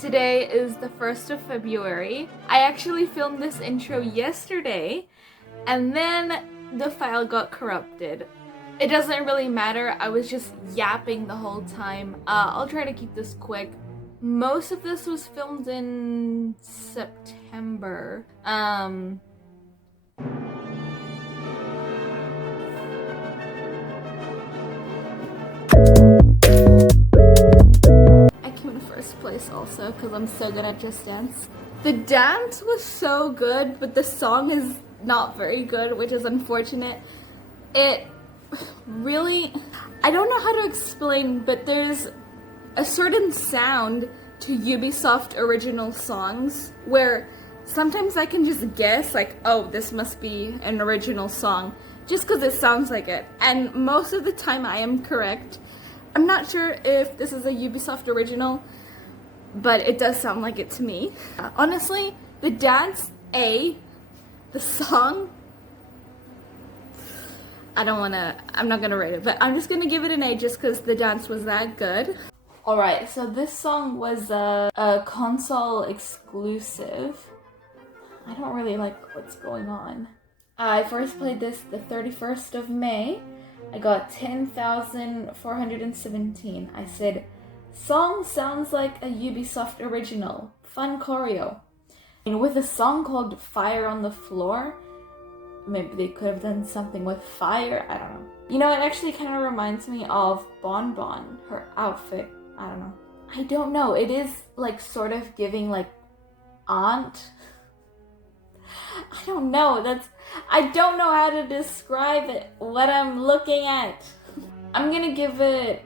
Today is the 1st of February. I actually filmed this intro yesterday and then the file got corrupted. It doesn't really matter, I was just yapping the whole time. I'll try to keep this quick. Most of this was filmed in September. Place also because I'm so good at Just Dance. The dance was so good, but the song is not very good, which is unfortunate. It really, I don't know how to explain, but there's a certain sound to Ubisoft original songs where sometimes I can just guess like, oh, this must be an original song just because it sounds like it, and most of the time I am correct. I'm not sure if this is a Ubisoft original, but it does sound like it to me. Honestly, the dance, A, the song, I'm not gonna rate it, but I'm just gonna give it an A just because the dance was that good. Alright, so this song was a console exclusive. I don't really like what's going on. I first played this the 31st of May. I got 10,417. I said, song sounds like a Ubisoft original. Fun choreo. And with a song called Fire on the Floor, maybe they could have done something with fire, I don't know. You know, it actually kind of reminds me of Bon Bon, her outfit. I don't know. It is like sort of giving like aunt. I don't know. I don't know how to describe it, what I'm looking at. I'm gonna give it,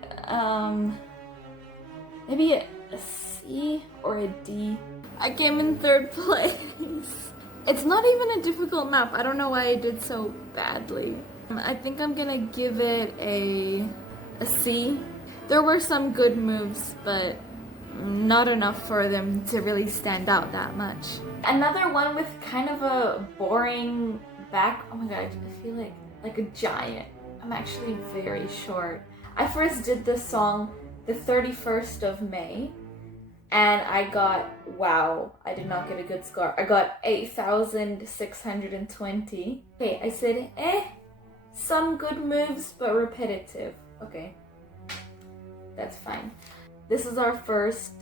maybe a C or a D. I came in 3rd place. It's not even a difficult map. I don't know why I did so badly. I think I'm gonna give it a C. There were some good moves, but not enough for them to really stand out that much. Another one with kind of a boring back. Oh my god, I feel like a giant. I'm actually very short. I first did this song the 31st of May, and I got, wow, I did not get a good score. I got 8,620. Okay, I said, some good moves, but repetitive. Okay, that's fine. This is our first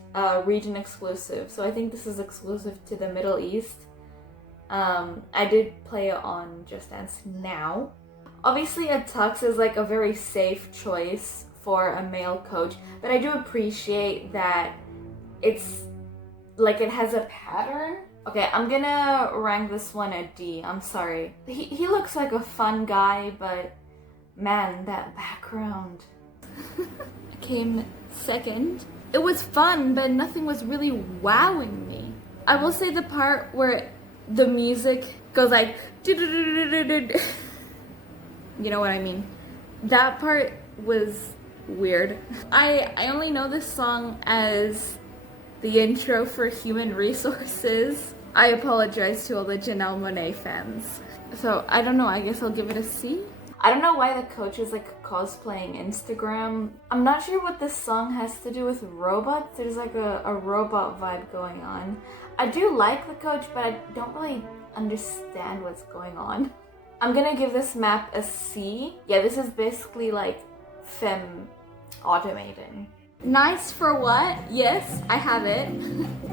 region exclusive, so I think this is exclusive to the Middle East. I did play it on Just Dance Now. Obviously, a tux is like a very safe choice for a male coach, but I do appreciate that it's like it has a pattern. Okay, I'm gonna rank this one a D. I'm sorry. He looks like a fun guy, but man, that background. I came 2nd. It was fun, but nothing was really wowing me. I will say the part where the music goes like, you know what I mean? That part was weird. I only know this song as the intro for Human Resources. I apologize to all the Janelle Monáe fans. So I don't know, I guess I'll give it a C. I don't know why the coach is like cosplaying Instagram. I'm not sure what this song has to do with robots. There's like a robot vibe going on. I do like the coach, but I don't really understand what's going on. I'm gonna give this map a C. Yeah, this is basically like femme automating. Nice for what? Yes, I have it.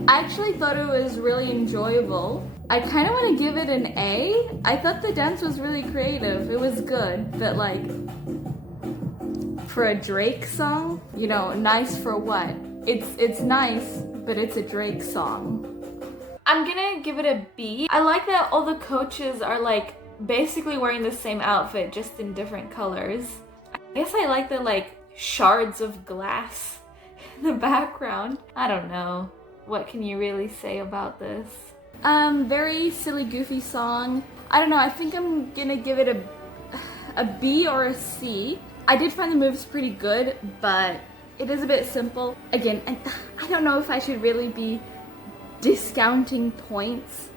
I actually thought it was really enjoyable. I kind of want to give it an A. I thought the dance was really creative. It was good, but like for a Drake song, you know, nice for what? It's nice, but it's a Drake song. I'm gonna give it a B. I like that all the coaches are like basically wearing the same outfit, just in different colors. I guess I like the like shards of glass in the background. I don't know. What can you really say about this? Very silly, goofy song. I don't know, I think I'm gonna give it a B or a C. I did find the moves pretty good, but it is a bit simple. Again, and I don't know if I should really be discounting points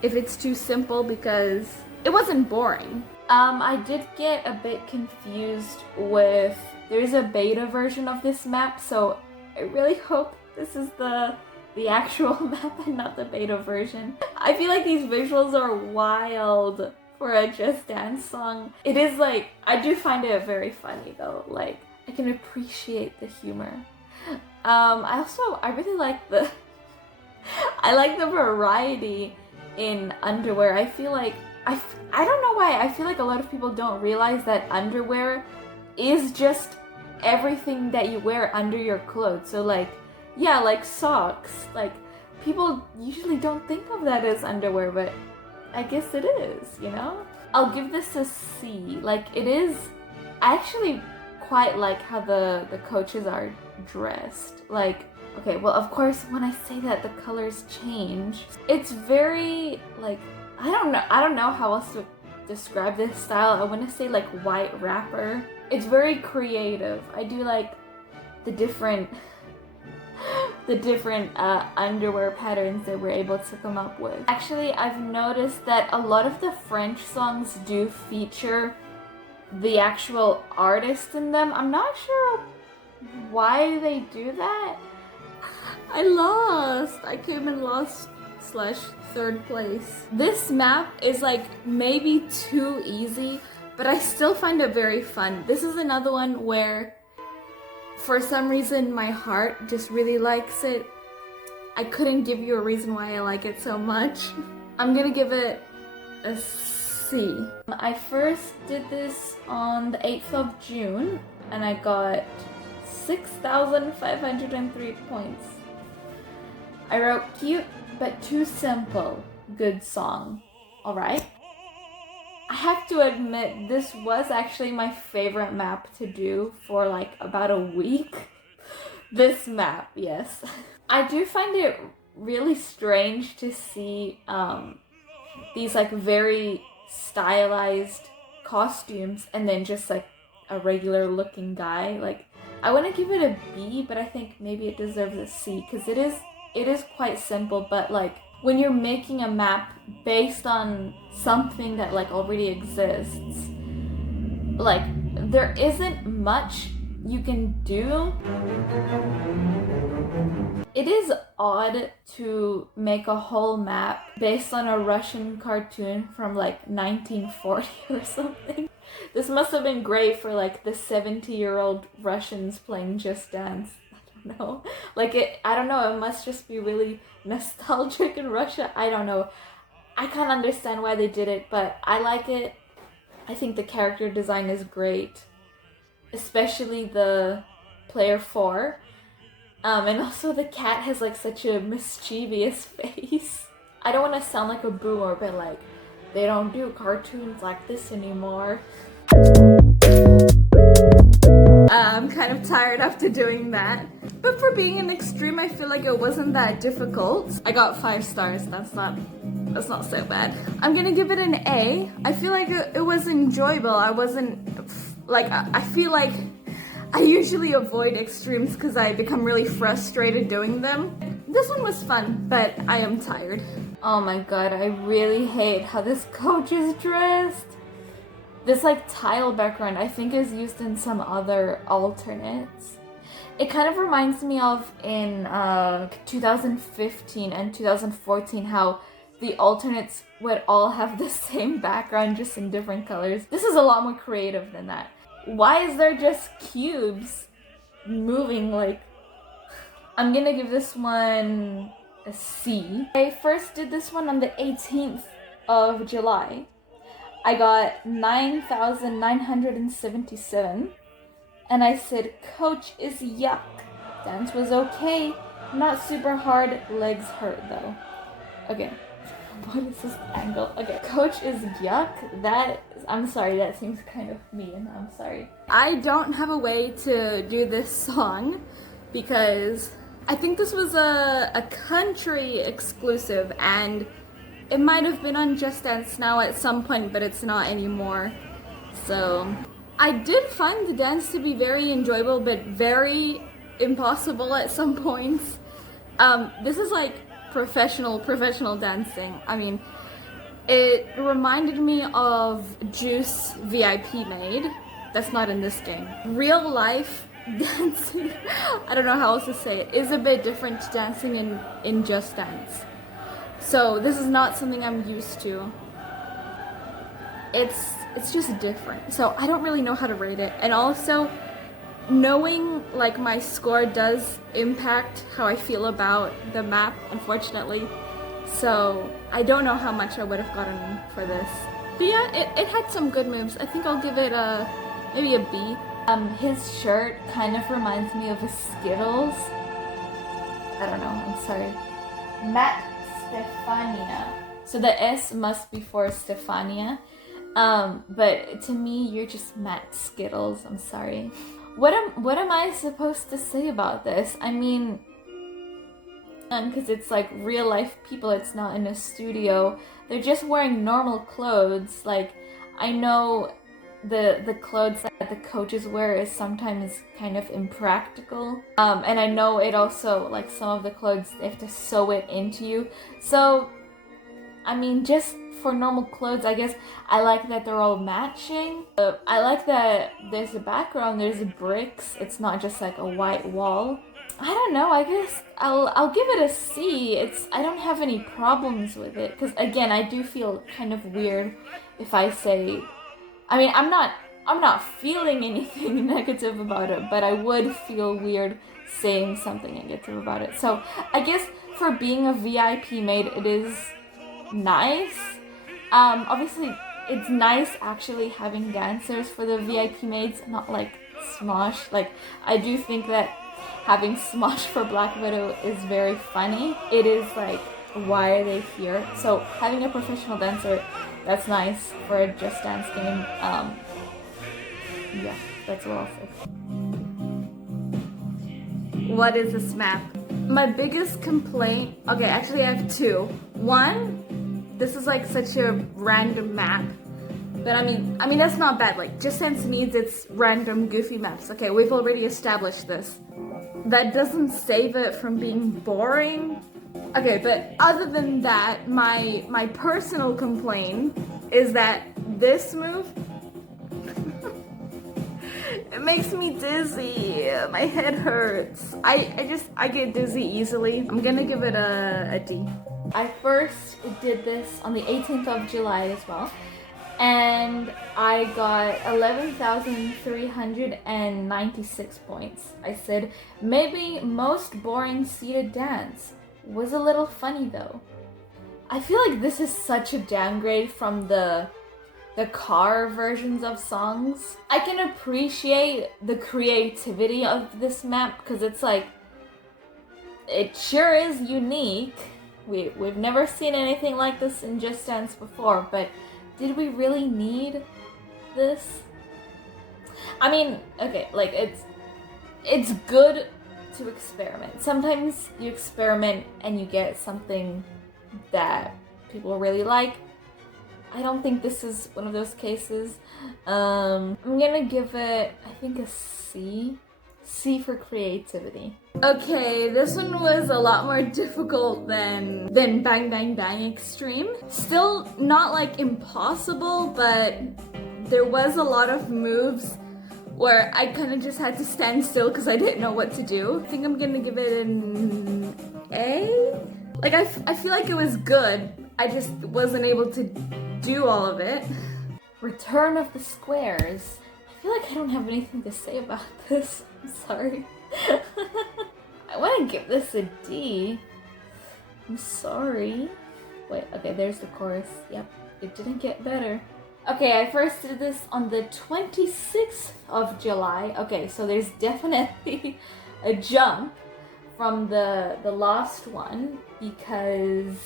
if it's too simple because it wasn't boring. I did get a bit confused with, there's a beta version of this map, so I really hope this is the the actual map and not the beta version. I feel like these visuals are wild for a Just Dance song. It is like, I do find it very funny though. Like, I can appreciate the humor. I really like the I like the variety in underwear. I feel like I don't know why, I feel like a lot of people don't realize that underwear is just everything that you wear under your clothes. So like, yeah, like socks. Like, people usually don't think of that as underwear, but I guess it is, you know? I'll give this a C. Like, it is, I actually quite like how the coaches are dressed. Like, okay, well, of course, when I say that, the colors change. It's very, like, I don't know how else to describe this style. I want to say, like, white wrapper. It's very creative. I do like the different underwear patterns that we're able to come up with. Actually, I've noticed that a lot of the French songs do feature the actual artist in them. I'm not sure why they do that. I came in last / third place. This map is like maybe too easy, but I still find it very fun. This is another one where for some reason my heart just really likes it. I couldn't give you a reason why I like it so much. I'm gonna give it a C. I first did this on the 8th of June and I got 6,503 points. I wrote cute but too simple, good song. Alright? I have to admit, this was actually my favorite map to do for like about a week. This map, yes. I do find it really strange to see these like very stylized costumes and then just like a regular looking guy. Like, I want to give it a B, but I think maybe it deserves a C because it is quite simple, but like when you're making a map based on something that like already exists, like there isn't much you can do. It is odd to make a whole map based on a Russian cartoon from like 1940 or something. This must have been great for like the 70-year-old Russians playing Just Dance. I don't know. Like I don't know, it must just be really nostalgic in Russia. I don't know. I can't understand why they did it, but I like it. I think the character design is great. Especially the player 4. And also the cat has like such a mischievous face. I don't want to sound like a boomer, but like, they don't do cartoons like this anymore. I'm kind of tired after doing that. But for being an extreme, I feel like it wasn't that difficult. I got 5 stars, that's not so bad. I'm gonna give it an A. I feel like it was enjoyable. I wasn't, like, I feel like I usually avoid extremes because I become really frustrated doing them. This one was fun, but I am tired. Oh my god, I really hate how this coach is dressed. This like tile background I think is used in some other alternates. It kind of reminds me of in 2015 and 2014 how the alternates would all have the same background just in different colors. This is a lot more creative than that. Why is there just cubes moving like... I'm gonna give this one a C. I first did this one on the 18th of July. I got 9,977 and I said coach is yuck. Dance was okay, not super hard, legs hurt though. Okay, what is this angle? Okay, coach is yuck. I'm sorry, that seems kind of mean. I'm sorry. I don't have a way to do this song because I think this was a country exclusive and it might have been on Just Dance Now at some point, but it's not anymore. So I did find the dance to be very enjoyable, but very impossible at some points. This is like professional dancing. I mean, it reminded me of Juice VIP Made. That's not in this game. Real life dancing, I don't know how else to say it, is a bit different to dancing in Just Dance. So this is not something I'm used to. It's just different. So I don't really know how to rate it. And also, knowing like my score does impact how I feel about the map, unfortunately. So I don't know how much I would have gotten for this. But yeah, it had some good moves. I think I'll give it maybe a B. His shirt kind of reminds me of a Skittles. I don't know, I'm sorry. Matt Stefania. So the S must be for Stefania. But to me, you're just Matt Skittles. I'm sorry. What am I supposed to say about this? I mean, because it's like real life people. It's not in a studio. They're just wearing normal clothes. Like, I know the clothes that the coaches wear is sometimes kind of impractical. And I know it also, like, some of the clothes, they have to sew it into you. So, I mean, just for normal clothes, I guess I like that they're all matching. I like that there's a background, there's bricks. It's not just like a white wall. I don't know, I guess I'll give it a C. I don't have any problems with it, because again, I do feel kind of weird if I say, I mean, I'm not feeling anything negative about it, but I would feel weird saying something negative about it. So I guess for being a VIP maid, it is nice. Obviously it's nice actually having dancers for the VIP maids, not like Smosh. Like, I do think that having Smosh for Black Widow is very funny. It is like, why are they here? So having a professional dancer, that's nice for a Just Dance game. Yeah, that's what I'll say. What is this map? My biggest complaint, okay, actually I have two. One, this is like such a random map. But I mean that's not bad. Like, Just Dance needs its random goofy maps. Okay, we've already established this. That doesn't save it from being boring. Okay, but other than that, my personal complaint is that this move it makes me dizzy. My head hurts. I get dizzy easily. I'm gonna give it a D. I first did this on the 18th of July as well, and I got 11,396 points. I said, maybe most boring seated dance. Was a little funny though. I feel like this is such a downgrade from the car versions of songs. I can appreciate the creativity of this map because it's like, it sure is unique. We've never seen anything like this in Just Dance before, but did we really need this? I mean, okay, like, it's good to experiment. Sometimes you experiment and you get something that people really like. I don't think this is one of those cases. I'm gonna give it, I think, a C. C for creativity. Okay, this one was a lot more difficult than Bang Bang Bang Extreme. Still not like impossible, but there was a lot of moves where I kind of just had to stand still because I didn't know what to do. I think I'm gonna give it an A. Like, I feel like it was good. I just wasn't able to do all of it. Return of the Squares. I feel like I don't have anything to say about this. I'm sorry. I want to give this a D. I'm sorry. Wait, okay, there's the chorus. Yep, it didn't get better. Okay, I first did this on the 26th of July. Okay, so there's definitely a jump from the last one because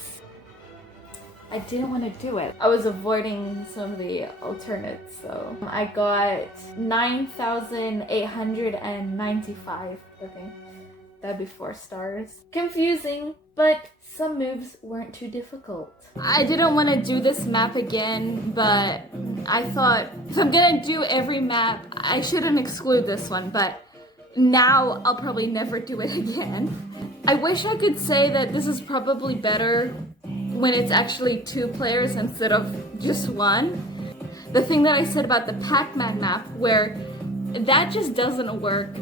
I didn't want to do it. I was avoiding some of the alternates, so I got 9,895. Okay, that'd be 4 stars. Confusing, but some moves weren't too difficult. I didn't want to do this map again, but I thought if I'm gonna do every map, I shouldn't exclude this one, but now I'll probably never do it again. I wish I could say that this is probably better when it's actually 2 players instead of just 1. The thing that I said about the Pac-Man map, where that just doesn't work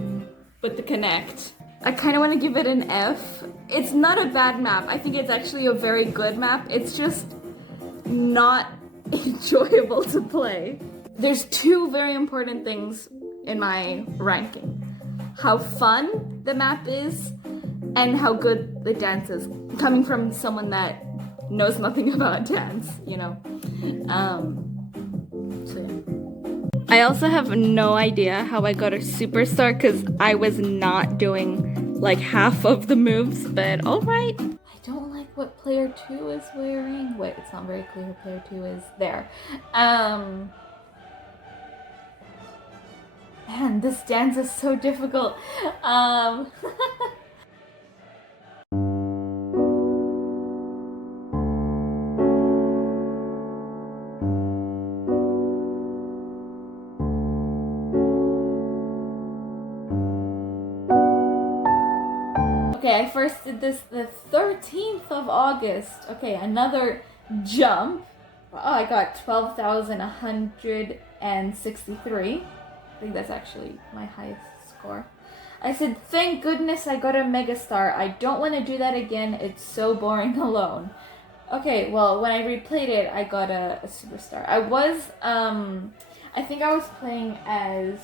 but the Connect. I kind of want to give it an F. It's not a bad map. I think it's actually a very good map. It's just not enjoyable to play. There's two very important things in my ranking. How fun the map is and how good the dance is. Coming from someone that knows nothing about dance, you know. So yeah. I also have no idea how I got a superstar because I was not doing like half of the moves, but alright. I don't like what player 2 is wearing. Wait, it's not very clear who player 2 is. There. Man, this dance is so difficult. Okay, I first did this the 13th of August. Okay, another jump. Oh, I got 12,163. I think that's actually my highest score. I said, thank goodness I got a megastar. I don't want to do that again. It's so boring alone. Okay, well, when I replayed it, I got a superstar. I was, I think I was playing as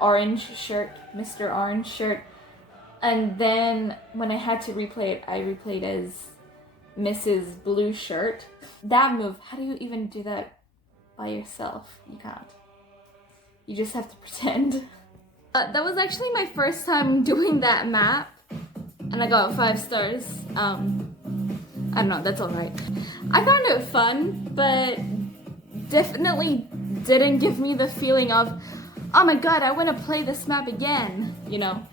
Orange Shirt, Mr. Orange Shirt. And then when I had to replay it, I replayed as Mrs. Blue Shirt. That move, how do you even do that by yourself? You can't. You just have to pretend. That was actually my first time doing that map. And I got 5 stars. I don't know, that's alright. I found it fun, but definitely didn't give me the feeling of, oh my god, I want to play this map again, you know.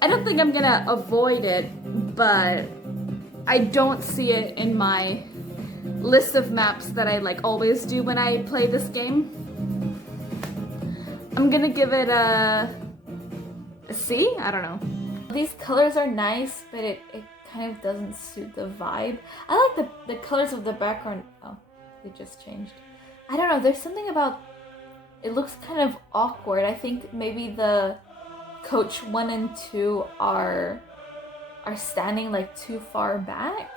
I don't think I'm gonna avoid it, but I don't see it in my list of maps that I like always do when I play this game. I'm gonna give it a C? I don't know. These colors are nice, but it kind of doesn't suit the vibe. I like the colors of the background. Oh, they just changed. I don't know, there's something about, it looks kind of awkward. I think maybe the Coach 1 and 2 are standing like too far back.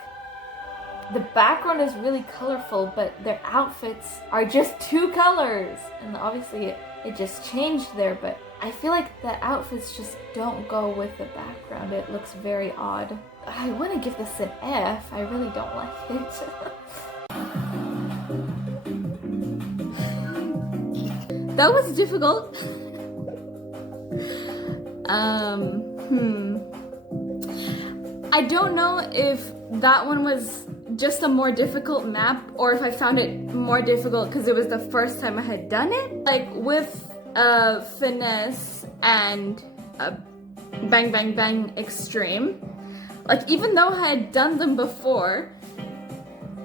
The background is really colorful, but their outfits are just 2 colors. And obviously it just changed there, but I feel like the outfits just don't go with the background. It looks very odd. I want to give this an F. I really don't like it. That was difficult. I don't know if that one was just a more difficult map or if I found it more difficult because it was the first time I had done it. Like with Finesse and Bang Bang Bang Extreme, like even though I had done them before,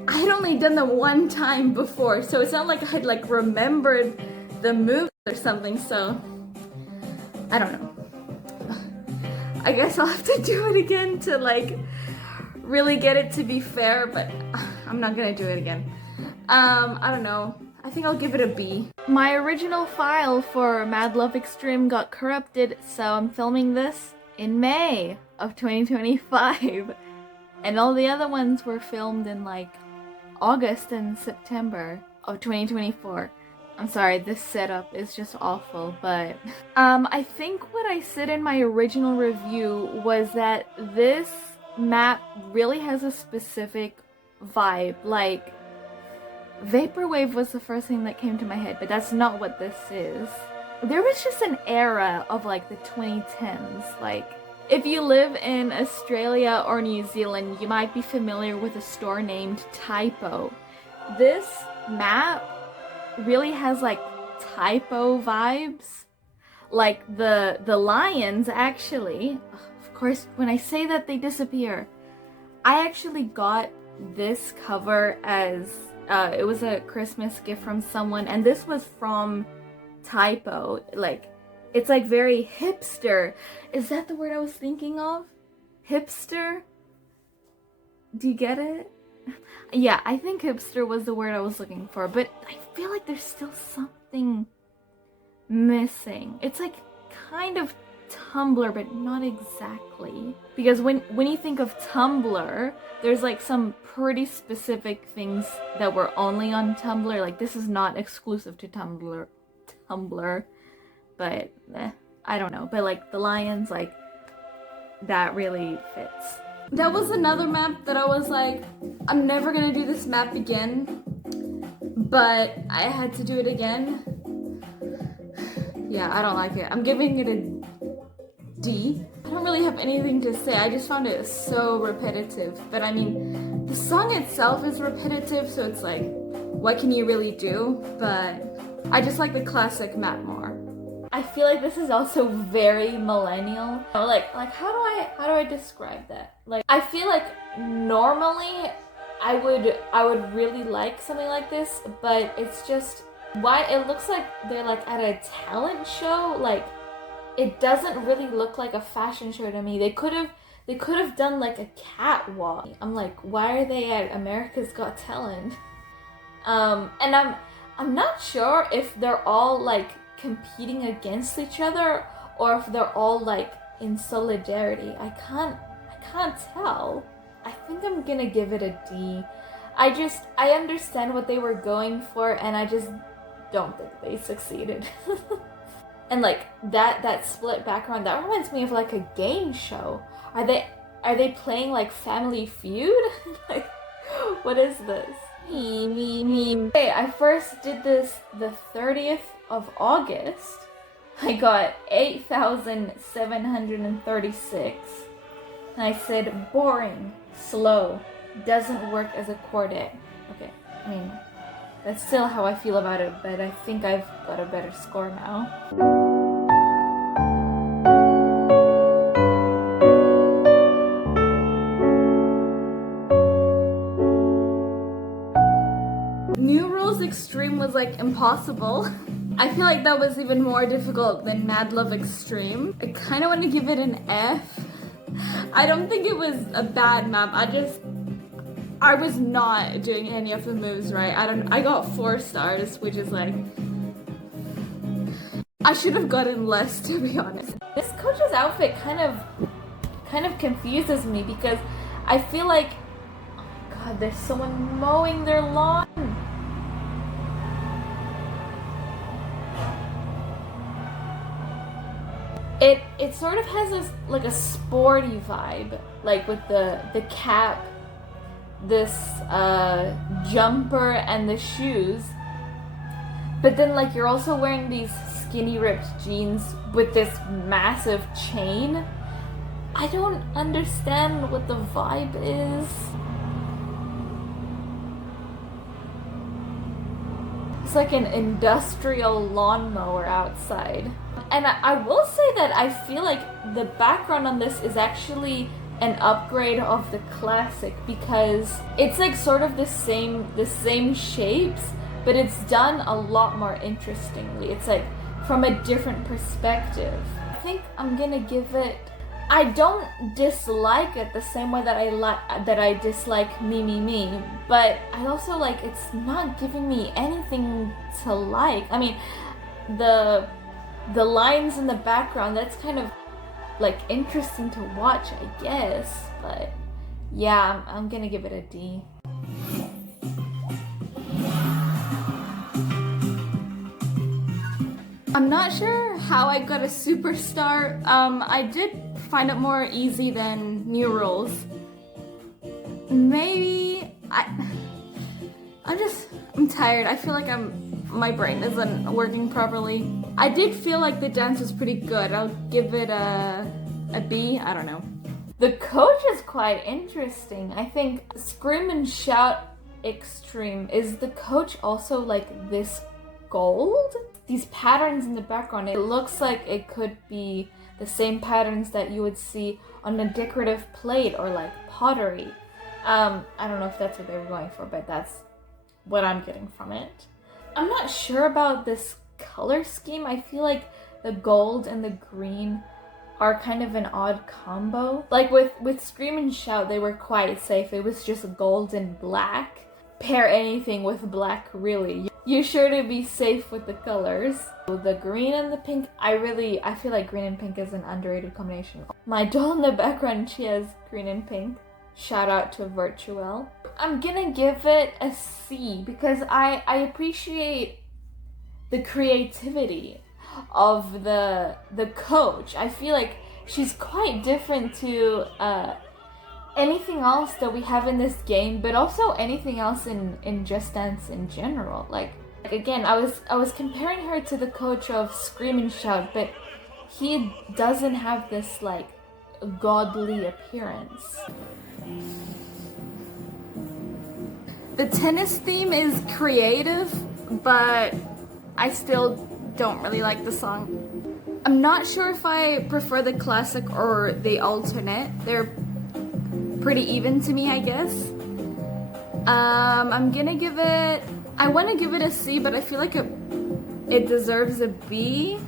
I had only done them one time before, so it's not like I had like remembered the moves or something, so I don't know. I guess I'll have to do it again to like really get it to be fair, but I'm not gonna do it again. I don't know. I think I'll give it a B. My original file for Mad Love Extreme got corrupted, so I'm filming this in May of 2025. And all the other ones were filmed in like August and September of 2024. I'm sorry, this setup is just awful, but I think what I said in my original review was that this map really has a specific vibe. Like, Vaporwave was the first thing that came to my head, but that's not what this is. There was just an era of like the 2010s. Like, if you live in Australia or New Zealand, you might be familiar with a store named Typo. This map really has like Typo vibes. Like the lions actually, of course when I say that they disappear. I actually got this cover as it was a Christmas gift from someone, and this was from Typo. Like, it's like very hipster. Is that the word I was thinking of? Hipster? Do you get it? Yeah, I think hipster was the word I was looking for, but I feel like there's still something missing. It's like kind of Tumblr, but not exactly. Because when you think of Tumblr, there's like some pretty specific things that were only on Tumblr. Like this is not exclusive to Tumblr, but I don't know. But like the lions, like that really fits. That was another map that I was like, I'm never gonna do this map again, but I had to do it again. Yeah, I don't like it. I'm giving it a D. I don't really have anything to say. I just found it so repetitive. But I mean, the song itself is repetitive, so it's like, what can you really do? But I just like the classic map more. I feel like this is also very millennial. Like how do I describe that? Like I feel like normally I would really like something like this, but it's just why it looks like they're like at a talent show. Like it doesn't really look like a fashion show to me. They could have done like a catwalk. I'm like, why are they at America's Got Talent? And I'm not sure if they're all like competing against each other or if they're all like in solidarity. I can't tell. I think I'm gonna give it a D. I understand what they were going for, and I just don't think they succeeded. And like that split background, that reminds me of like a game show. Are they playing like Family Feud? Like, what is this? Okay, I first did this the 30th of August. I got 8,736. And I said boring, slow, doesn't work as a quartet. Okay, I mean, that's still how I feel about it, but I think I've got a better score now. New Rules Extreme was like impossible. I feel like that was even more difficult than Mad Love Extreme. I kind of want to give it an F. I don't think it was a bad map. I was not doing any of the moves right. I got 4 stars, which is like, I should have gotten less, to be honest. This coach's outfit kind of confuses me because I feel like, oh my god, there's someone mowing their lawn. It sort of has this like a sporty vibe, like with the cap, this jumper and the shoes, but then like you're also wearing these skinny ripped jeans with this massive chain. I don't understand what the vibe is. It's like an industrial lawnmower outside. And I will say that I feel like the background on this is actually an upgrade of the classic because it's like sort of the same shapes, but it's done a lot more interestingly. It's like from a different perspective. I think I'm gonna give it, I don't dislike it the same way that I dislike Me, but I also like it's not giving me anything to like. I mean, the lines in the background, that's kind of like interesting to watch, I guess, but yeah, I'm gonna give it a D. I'm not sure how I got a superstar. I did find it more easy than New Rules. Maybe I'm tired. I feel like my brain isn't working properly. I did feel like the dance was pretty good. I'll give it a B. I don't know. The coach is quite interesting. I think Scream and Shout Extreme. Is the coach also like this gold? These patterns in the background, it looks like it could be the same patterns that you would see on a decorative plate or like pottery. I don't know if that's what they were going for, but that's what I'm getting from it. I'm not sure about this color scheme. I feel like the gold and the green are kind of an odd combo. Like with Scream and Shout, they were quite safe. It was just gold and black. Pair anything with black, really. you're sure to be safe with the colors. The green and the pink, I feel like green and pink is an underrated combination. My doll in the background, she has green and pink. Shout out to Virtuel. I'm gonna give it a C because I appreciate the creativity of the coach. I feel like she's quite different to anything else that we have in this game, but also anything else in Just Dance in general. Like again, I was comparing her to the coach of Scream and Shout, but he doesn't have this like godly appearance. The tennis theme is creative, but I still don't really like the song. I'm not sure if I prefer the classic or the alternate. They're pretty even to me, I guess. I'm gonna give it, I want to give it a C, but I feel like it deserves a B.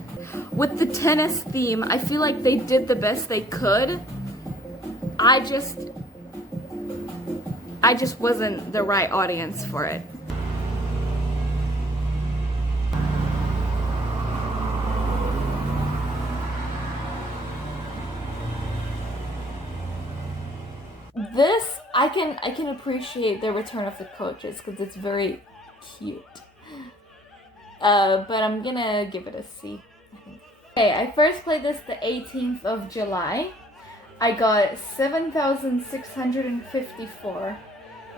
With the tennis theme, I feel like they did the best they could. I just wasn't the right audience for it. This, I can appreciate the return of the coaches because it's very cute. But I'm gonna give it a C, I think. Okay, I first played this the 18th of July. I got 7,654.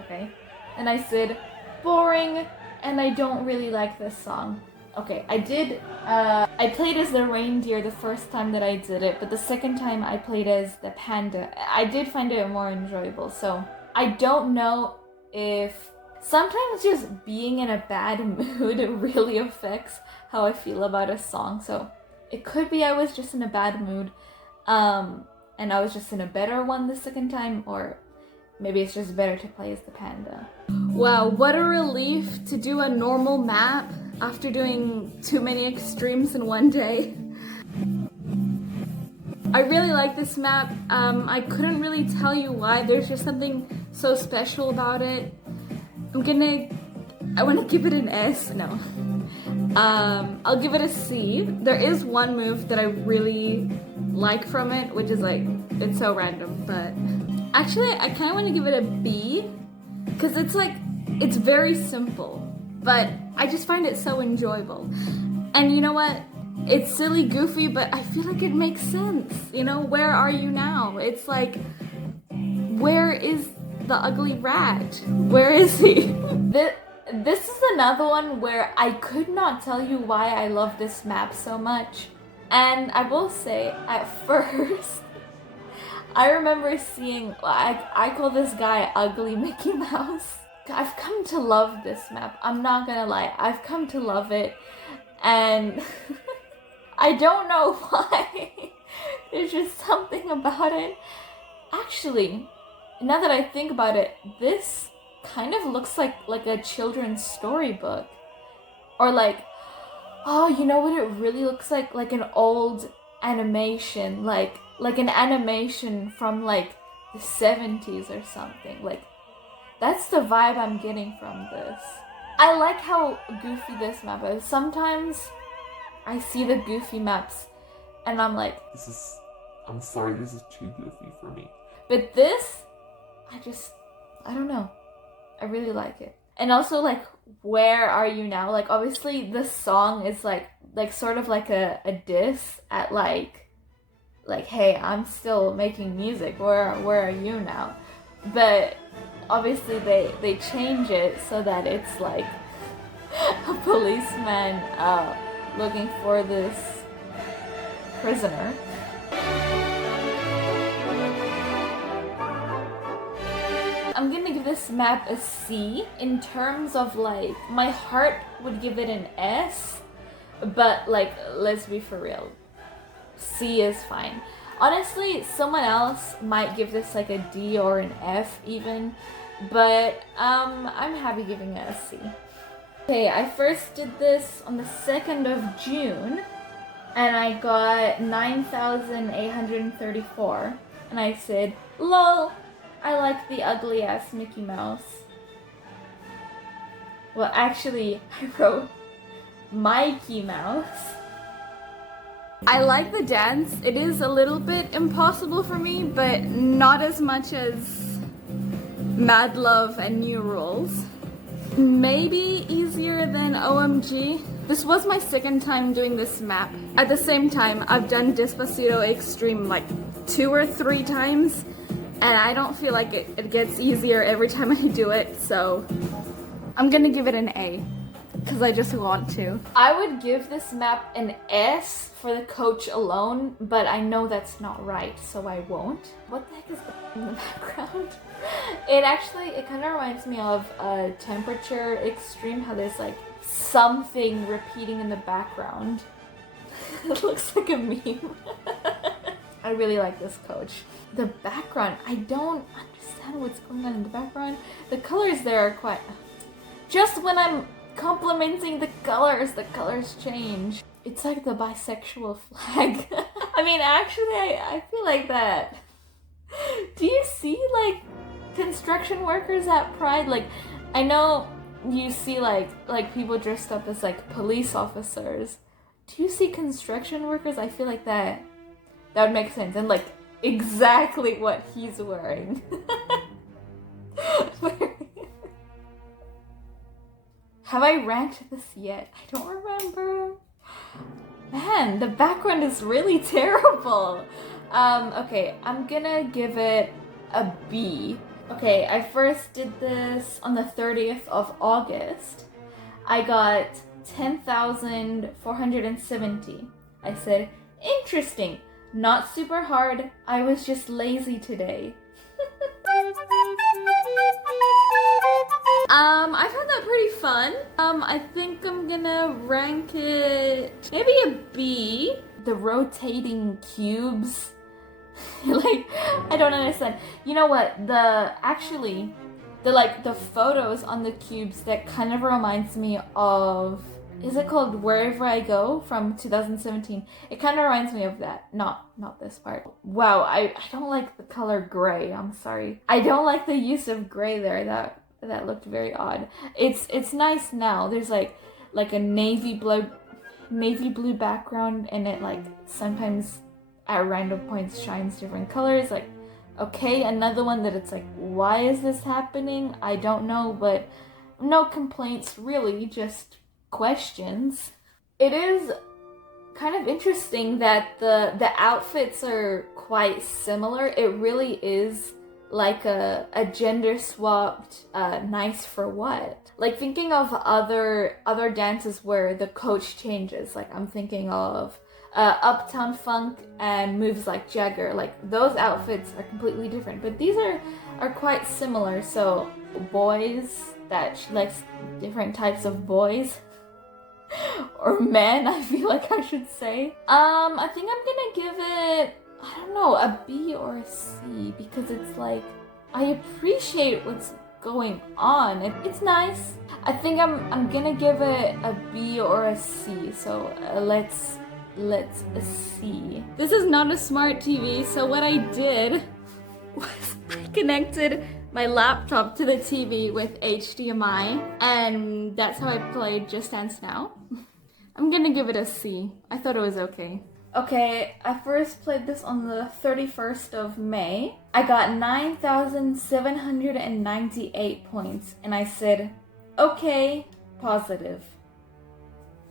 Okay. And I said, boring, and I don't really like this song. Okay, I played as the reindeer the first time that I did it, but the second time I played as the panda. I did find it more enjoyable, so I don't know if sometimes just being in a bad mood really affects how I feel about a song. So it could be I was just in a bad mood, and I was just in a better one the second time, or maybe it's just better to play as the panda. Wow, what a relief to do a normal map after doing too many extremes in one day. I really like this map. I couldn't really tell you why. There's just something so special about it. I want to give it an S. No. I'll give it a C. There is one move that I really like from it, which is like, it's so random, but actually I kind of want to give it a B because it's like, it's very simple, but I just find it so enjoyable. And you know what? It's silly, goofy, but I feel like it makes sense. You know, where are you now? It's like, where is the ugly rat? Where is he? This is another one where I could not tell you why I love this map so much. And I will say, at first, I remember seeing, I call this guy Ugly Mickey Mouse. I've come to love this map. I'm not gonna lie. I've come to love it. And I don't know why. There's just something about it. Actually, now that I think about it, this kind of looks like a children's storybook. Or like, oh, you know what it really looks like? Like an old animation. Like an animation from like the 70s or something. Like, that's the vibe I'm getting from this. I like how goofy this map is. Sometimes I see the goofy maps and I'm like, I'm sorry, this is too goofy for me. But this, I don't know. I really like it. And also like, where are you now? Like, obviously this song is like sort of like a diss at like, hey, I'm still making music. Where are you now? But obviously they change it so that it's like a policeman looking for this prisoner. I'm gonna give this map a C. In terms of like, my heart would give it an S, but like, let's be for real, C is fine. Honestly, someone else might give this like a D or an F even, but I'm happy giving it a C. Okay, I first did this on the 2nd of June, and I got 9,834, and I said, lol, I like the ugly ass Mickey Mouse. Well, actually, I wrote Mikey Mouse. I like the dance. It is a little bit impossible for me, but not as much as Mad Love and New Rules. Maybe easier than OMG. This was my second time doing this map. At the same time, I've done Despacito Extreme like 2 or 3 times, and I don't feel like it gets easier every time I do it, so I'm gonna give it an A, because I just want to. I would give this map an S for the coach alone, but I know that's not right, so I won't. What the heck is in the background? It kind of reminds me of Temperature Extreme, how there's like something repeating in the background. It looks like a meme. I really like this coach. The background, I don't understand what's going on in the background. The colors there are quite... Just when I'm complimenting the colors change. It's like the bisexual flag. I mean, actually, I feel like that. Do you see, like, construction workers at Pride? Like, I know you see, like people dressed up as, like, police officers. Do you see construction workers? I feel like that would make sense. And, like, exactly what he's wearing. Have I ranked this yet? I don't remember. Man, the background is really terrible. Okay, I'm gonna give it a B. Okay, I first did this on the 30th of August. I got 10,470. I said, interesting, not super hard, I was just lazy today. I found that pretty fun. I think I'm gonna rank it maybe a B. The rotating cubes, like, I don't understand. You know what? The photos on the cubes, that kind of reminds me of, is it called Wherever I Go from 2017? It kind of reminds me of that. Not this part. Wow, I don't like the color gray. I'm sorry. I don't like the use of gray there. That looked very odd. It's nice now. There's like a navy blue background, and it like sometimes at random points shines different colors. Like, okay, another one that it's like, why is this happening? I don't know, but no complaints really, just questions. It is kind of interesting that the outfits are quite similar. It really is like a gender swapped nice for what. Like, thinking of other dances where the coach changes, like I'm thinking of Uptown Funk and moves like Jagger. Like, those outfits are completely different, but these are quite similar. So boys, that she likes different types of boys. Or men, I feel like I should say. I think I'm gonna give it, I don't know, a B or a C, because it's like, I appreciate what's going on. It's nice. I think I'm gonna give it a B or a C. So let's see. This is not a smart TV, so what I did was I connected my laptop to the TV with HDMI, and that's how I played Just Dance Now. I'm gonna give it a C. I thought it was okay. Okay, I first played this on the 31st of May. I got 9,798 points, and I said, okay, positive.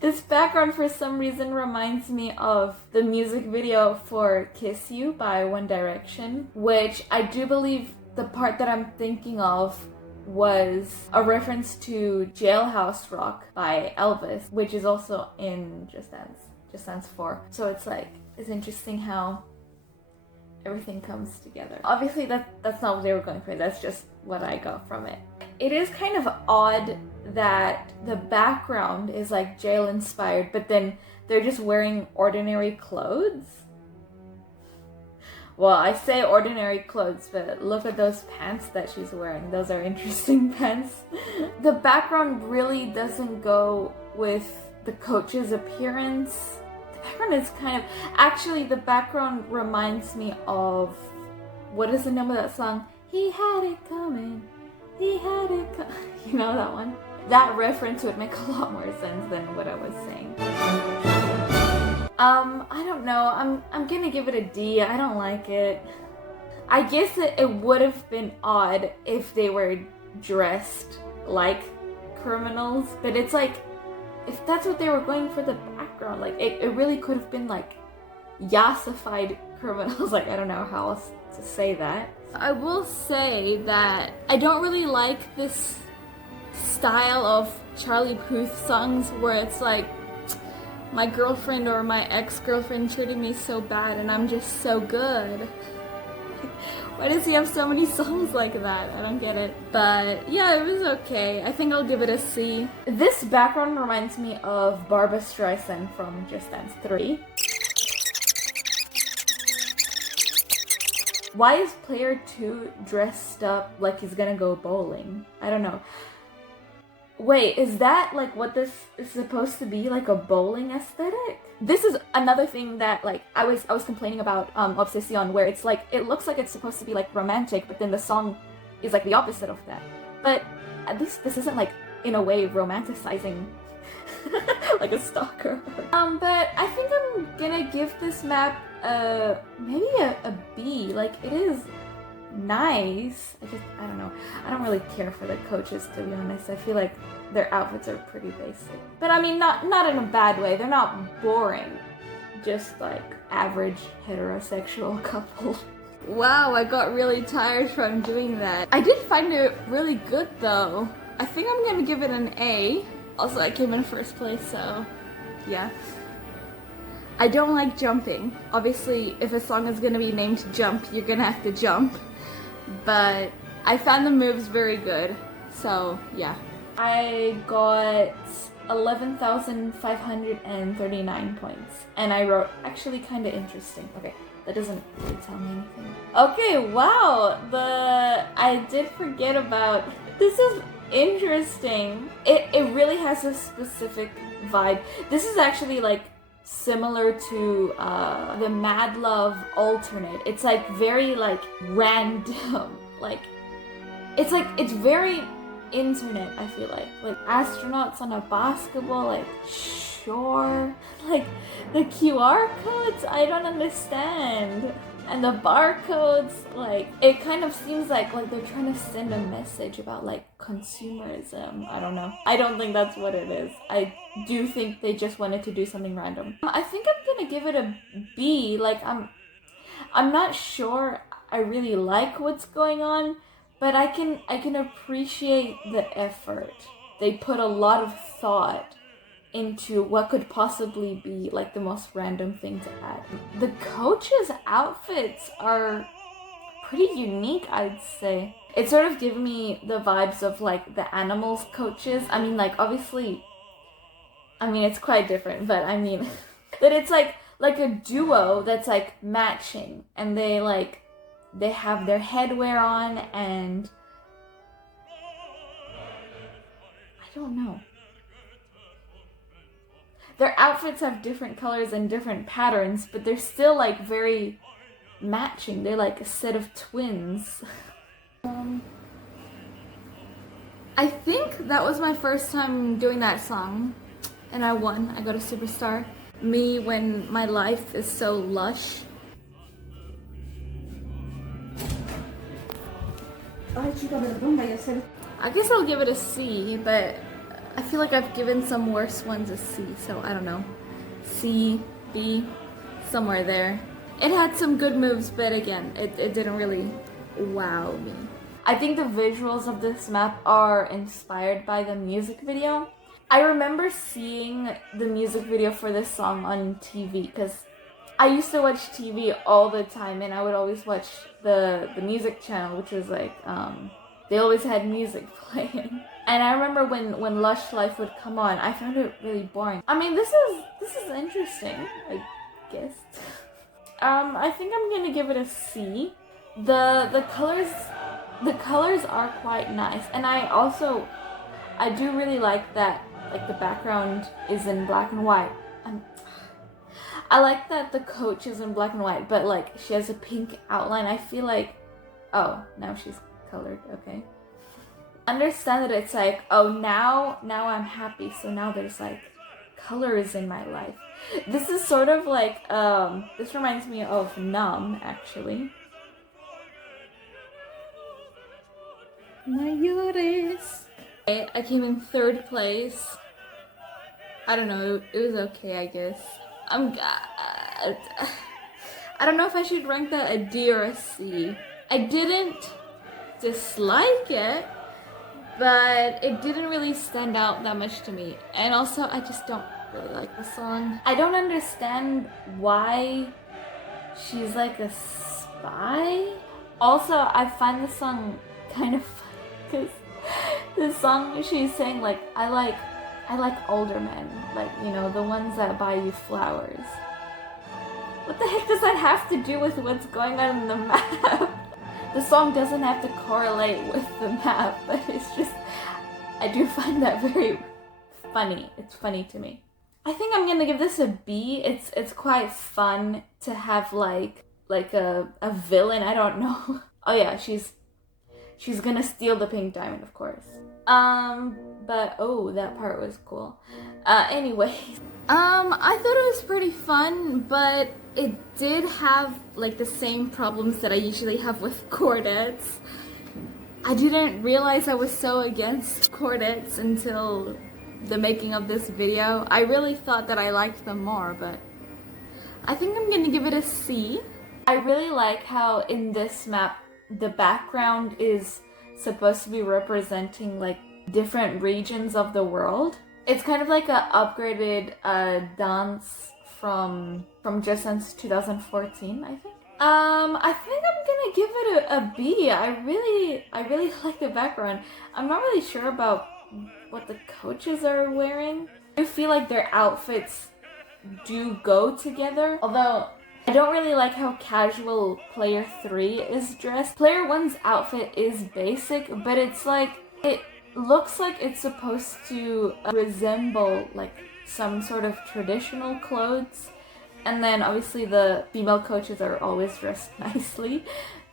This background for some reason reminds me of the music video for Kiss You by One Direction, which I do believe the part that I'm thinking of was a reference to Jailhouse Rock by Elvis, which is also in Just Dance 4. So it's like, it's interesting how everything comes together. Obviously that's not what they were going for, that's just what I got from it. It is kind of odd that the background is like jail inspired, but then they're just wearing ordinary clothes. Well, I say ordinary clothes, but look at those pants that she's wearing. Those are interesting pants. The background really doesn't go with the coach's appearance. The background is kind of... Actually, the background reminds me of... What is the name of that song? He had it coming. He had it coming. You know that one? that reference would make a lot more sense than what I was saying. I don't know. I'm gonna give it a D. I don't like it. I guess it would have been odd if they were dressed like criminals, but it's like, if that's what they were going for the background, like it really could have been like yassified criminals. Like, I don't know how else to say that. I will say that I don't really like this style of Charlie Puth songs where it's like, my girlfriend or my ex-girlfriend treated me so bad and I'm just so good. Why does he have so many songs like that? I don't get it. But yeah, it was okay. I think I'll give it a C. This background reminds me of Barbra Streisand from Just Dance 3. Why is player 2 dressed up like he's gonna go bowling? I don't know. Wait, is that like what this is supposed to be, like a bowling aesthetic? This is another thing that like I was complaining about Obsession, where it's like it looks like it's supposed to be like romantic, but then the song is like the opposite of that. But at least this isn't like in a way romanticizing like a stalker. But I think I'm gonna give this map maybe a B. Like, it is nice. I don't know. I don't really care for the coaches, to be honest. I feel like their outfits are pretty basic. But I mean, not in a bad way. They're not boring. Just like average heterosexual couple. Wow, I got really tired from doing that. I did find it really good though. I think I'm gonna give it an A. Also, I came in first place, so yeah. I don't like jumping. Obviously, if a song is gonna be named Jump, you're gonna have to jump. But I found the moves very good, so yeah. I got 11,539 points, and I wrote actually kind of interesting. Okay, that doesn't really tell me anything. Okay, wow, I did forget about, this is interesting. It really has a specific vibe. This is actually like similar to the Mad Love alternate. It's like very like random. Like it's very internet, I feel like astronauts on a basketball, like sure. Like the QR codes, I don't understand. And the barcodes, like it kind of seems like they're trying to send a message about like consumerism. I don't know. I don't think that's what it is. I do think they just wanted to do something random. I think I'm gonna give it a B. Like I'm not sure I really like what's going on, but I can appreciate the effort. They put a lot of thought into what could possibly be like the most random thing to add. The coaches' outfits are pretty unique, I'd say. It sort of gave me the vibes of like the Animals coaches. I mean, like obviously, I mean it's quite different, but I mean that it's like a duo that's like matching, and they have their headwear on, and I don't know. Their outfits have different colors and different patterns, but they're still like very matching. They're like a set of twins. I think that was my first time doing that song, and I won. I got a superstar. Me when my life is so lush. I guess I'll give it a C, but I feel like I've given some worse ones a C, so I don't know. C, B, somewhere there. It had some good moves, but again, it didn't really wow me. I think the visuals of this map are inspired by the music video. I remember seeing the music video for this song on TV, because I used to watch TV all the time, and I would always watch the music channel, which was like, they always had music playing. And I remember when Lush Life would come on, I found it really boring. I mean, this is interesting, I guess. I think I'm gonna give it a C. The colors are quite nice, and I do really like that like the background is in black and white. I like that the coach is in black and white, but like she has a pink outline. I feel like, oh, now she's colored, okay. understand that it's like, oh, now I'm happy, so now there's like colors in my life. This is sort of like, this reminds me of Numb, actually. Mayores. I came in 3rd place. I don't know, it was okay, I guess. I don't know if I should rank that a D or a C. I didn't dislike it, but it didn't really stand out that much to me. And also, I just don't really like the song. I don't understand why she's like a spy. Also, I find the song kind of funny because the song she's saying like, I like older men, like, you know, the ones that buy you flowers. What the heck does that have to do with what's going on in the map? The song doesn't have to correlate with the map, but it's just, I do find that very funny. It's funny to me. I think I'm gonna give this a B. It's quite fun to have like a villain. I don't know. Oh yeah, she's gonna steal the pink diamond, of course. But oh, that part was cool. Anyway, I thought it was pretty fun, but it did have like the same problems that I usually have with quartets. I didn't realize I was so against quartets until the making of this video. I really thought that I liked them more, but I think I'm gonna give it a C. I really like how in this map the background is supposed to be representing like different regions of the world. It's kind of like a upgraded dance from Just Dance 2014, I think. I think I'm gonna give it a B. I really like the background. I'm not really sure about what the coaches are wearing. I feel like their outfits do go together, although I don't really like how casual player 3 is dressed. Player 1's outfit is basic, but it's like, it looks like it's supposed to resemble like some sort of traditional clothes. And then obviously the female coaches are always dressed nicely.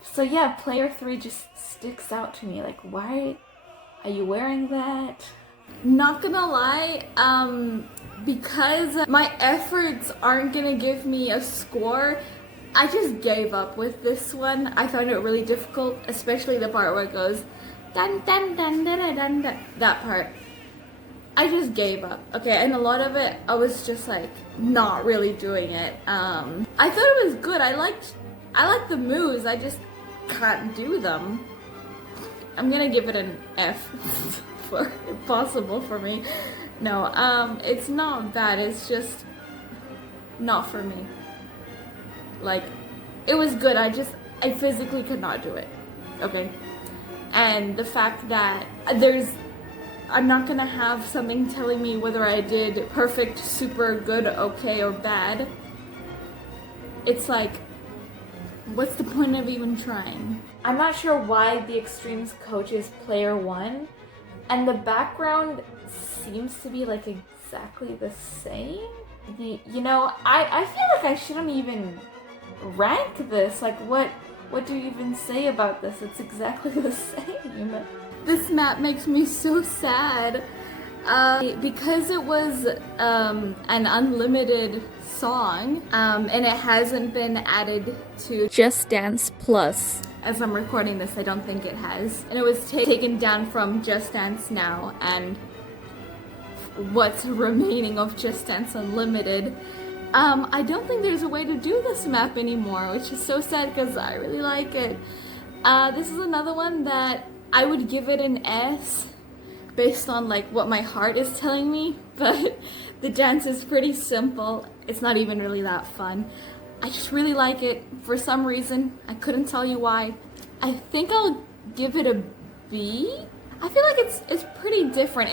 So yeah, player 3 just sticks out to me. Like, why are you wearing that? Not gonna lie, because my efforts aren't gonna give me a score, I just gave up with this one. I found it really difficult, especially the part where it goes dun dun dun dun dun dun, dun. That part. I just gave up. Okay, and a lot of it I was just like not really doing it. I thought it was good. I liked the moves, I just can't do them. I'm gonna give it an F for impossible for me. No, it's not bad, it's just not for me. Like, it was good, I physically could not do it. Okay? And the fact that I'm not gonna have something telling me whether I did perfect, super good, okay, or bad. It's like, what's the point of even trying? I'm not sure why the Extremes coach is player 1, and the background seems to be like exactly the same. You know, I feel like I shouldn't even rank this. Like, what do you even say about this? It's exactly the same. This map makes me so sad. Because it was an unlimited song, and it hasn't been added to Just Dance Plus. As I'm recording this, I don't think it has. And it was taken down from Just Dance Now, and what's remaining of Just Dance Unlimited. I don't think there's a way to do this map anymore, which is so sad because I really like it. This is another one that I would give it an S based on like what my heart is telling me, but the dance is pretty simple. It's not even really that fun. I just really like it for some reason. I couldn't tell you why. I think I'll give it a B. I feel like it's pretty different.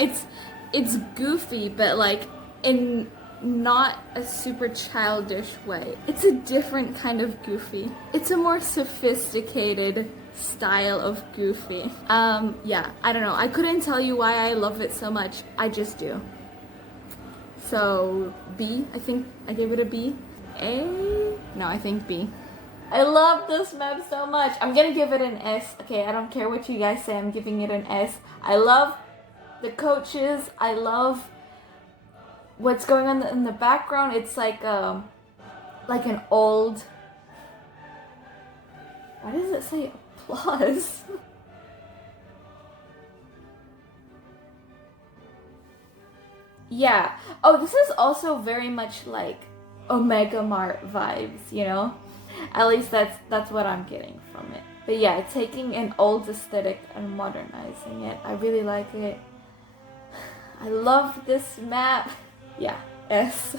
It's goofy, but like in not a super childish way. It's a different kind of goofy. It's a more sophisticated style of goofy. Yeah, I don't know. I couldn't tell you why I love it so much. I just do. So B, I think I gave it a B. A? No, I think B. I love this map so much. I'm gonna give it an S. Okay, I don't care what you guys say, I'm giving it an S. I love the coaches. I love what's going on in the background. It's like an old... Why does it say applause? Yeah. Oh, this is also very much like Omega Mart vibes, you know? At least that's what I'm getting from it. But yeah, taking an old aesthetic and modernizing it. I really like it. I love this map. Yeah, S.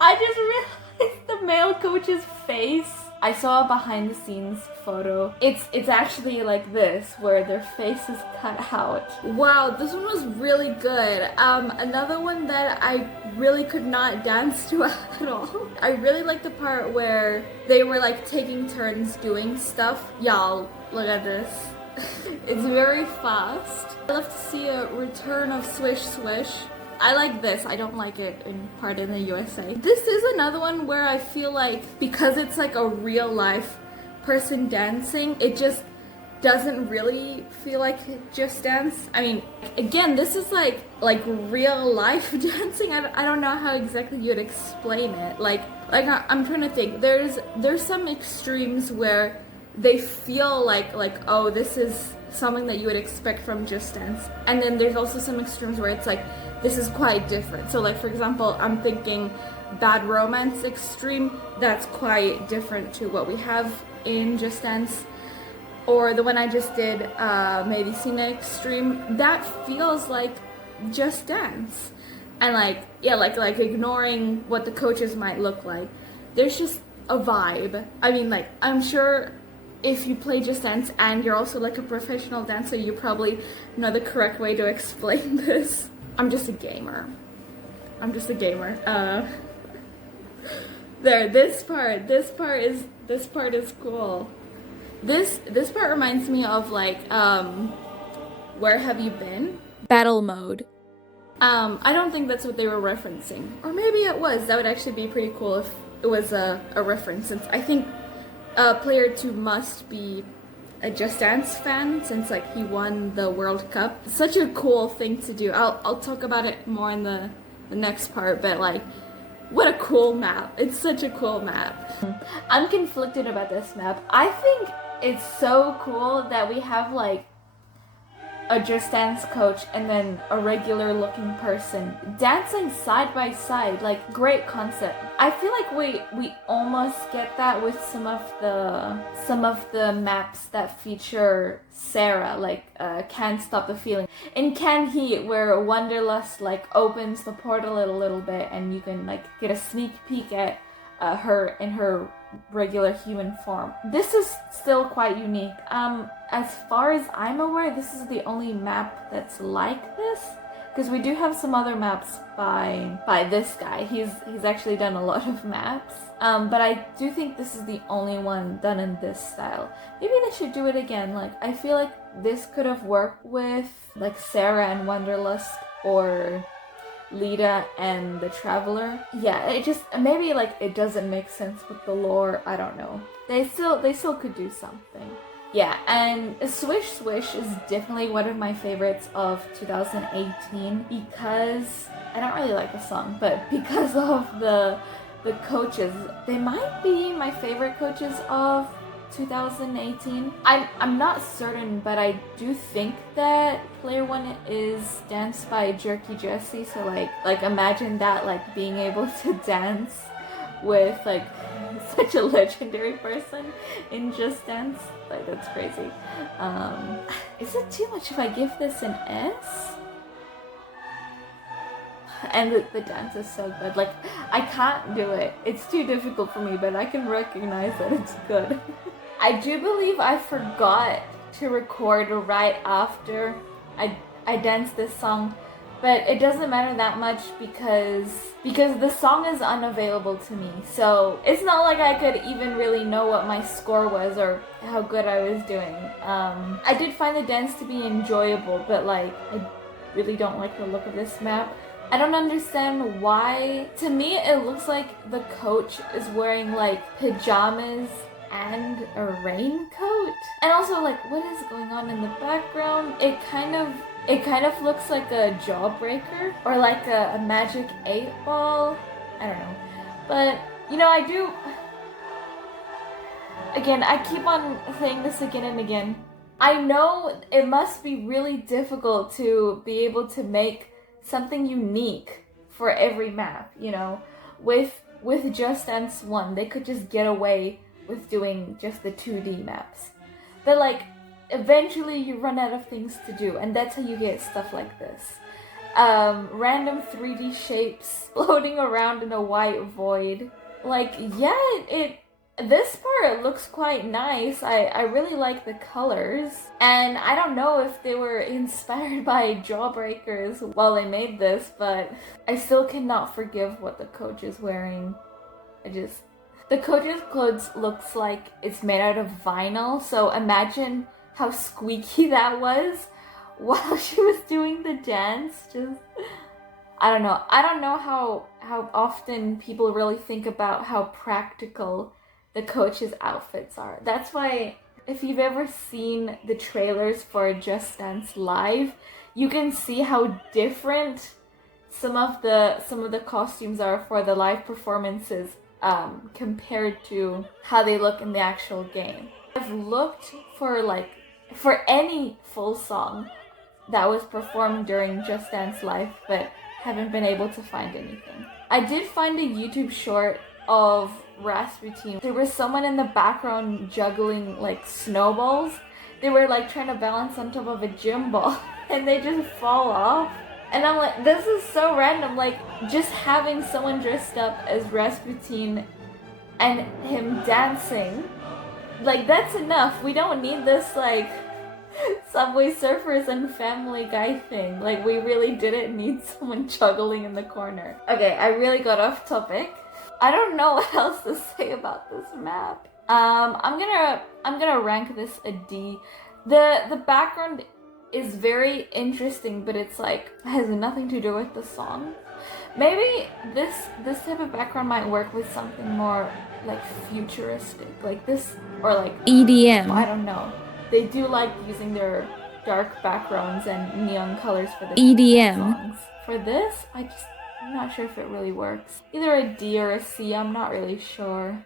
I just realized the male coach's face. I saw a behind the scenes photo. It's actually like this, where their face is cut out. Wow, this one was really good. Another one that I really could not dance to at all. I really like the part where they were like taking turns doing stuff. Y'all, look at this. It's very fast. I love to see a return of Swish Swish. I like this. I don't like it in part in the USA. This is another one where I feel like because it's like a real life person dancing, it just doesn't really feel like Just Dance. I mean, again, this is like real life dancing. I don't know how exactly you'd explain it. I'm trying to think. There's some extremes where they feel like oh, this is something that you would expect from Just Dance, and then there's also some extremes where it's like this is quite different. So like for example, I'm thinking Bad Romance extreme, that's quite different to what we have in Just Dance. Or the one I just did, Medicina extreme, that feels like Just Dance. And like ignoring what the coaches might look like, there's just a vibe. I mean, like, I'm sure if you play Just Dance and you're also like a professional dancer, you probably know the correct way to explain this. I'm just a gamer. There, this part is cool. This part reminds me of like Where Have You Been? Battle mode. I don't think that's what they were referencing. Or maybe it was. That would actually be pretty cool if it was a reference, since I think Player 2 must be a Just Dance fan, since like he won the World Cup. It's such a cool thing to do. I'll talk about it more in the next part, but like, what a cool map. It's such a cool map. I'm conflicted about this map. I think it's so cool that we have like a Just Dance coach and then a regular looking person dancing side by side. Like, great concept. I feel like we almost get that with some of the maps that feature Sarah, like Can't Stop the Feeling. In Can He, where Wanderlust like opens the portal a little bit and you can like get a sneak peek at her in her regular human form. This is still quite unique. As far as I'm aware, this is the only map that's like this, because we do have some other maps by this guy. He's actually done a lot of maps, but I do think this is the only one done in this style. Maybe they should do it again. Like, I feel like this could have worked with like Sarah and Wanderlust, or Lita and the Traveler. Yeah, it just, maybe like it doesn't make sense with the lore. I don't know. They still could do something. Yeah, and Swish Swish is definitely one of my favorites of 2018, because I don't really like the song, but because of the coaches. They might be my favorite coaches of 2018. I'm not certain, but I do think that Player 1 is danced by Jerky Jesse, so like imagine that, like being able to dance with like such a legendary person in Just Dance. Like, that's crazy. Is it too much if I give this an S? And the dance is so good. Like, I can't do it. It's too difficult for me, but I can recognize that it's good. I do believe I forgot to record right after I danced this song, but it doesn't matter that much because the song is unavailable to me. So it's not like I could even really know what my score was or how good I was doing. I did find the dance to be enjoyable, but like, I really don't like the look of this map. I don't understand why. To me, it looks like the coach is wearing like pajamas and a raincoat. And also, like, what is going on in the background? It kind of looks like a jawbreaker or like a magic 8-ball. I don't know. But, you know, again, I keep on saying this again and again. I know it must be really difficult to be able to make something unique for every map, you know. With Just Dance 1, they could just get away with doing just the 2D maps. But like, eventually you run out of things to do, and that's how you get stuff like this. Random 3D shapes floating around in a white void. Like, yeah, this part looks quite nice. I really like the colors. And I don't know if they were inspired by Jawbreakers while they made this, but I still cannot forgive what the coach is wearing. The coach's clothes looks like it's made out of vinyl, so imagine how squeaky that was while she was doing the dance. I don't know. I don't know how often people really think about how practical the coach's outfits are. That's why if you've ever seen the trailers for Just Dance Live, you can see how different some of the costumes are for the live performances compared to how they look in the actual game. I've looked for any full song that was performed during Just Dance Live, but haven't been able to find anything. I did find a YouTube short of Rasputin. There was someone in the background juggling like snowballs. They were like trying to balance on top of a gym ball and they just fall off. And I'm like, this is so random. Like, just having someone dressed up as Rasputin and him dancing, like, that's enough. We don't need this like Subway Surfers and Family Guy thing. Like, we really didn't need someone juggling in the corner. Okay, I really got off topic. I don't know what else to say about this map. I'm gonna rank this a D. The background is very interesting, but it's like has nothing to do with the song. Maybe this type of background might work with something more like futuristic, like this, or like EDM. I don't know. They do like using their dark backgrounds and neon colors for the EDM. songs. For this, I'm not sure if it really works. Either a D or a C, I'm not really sure.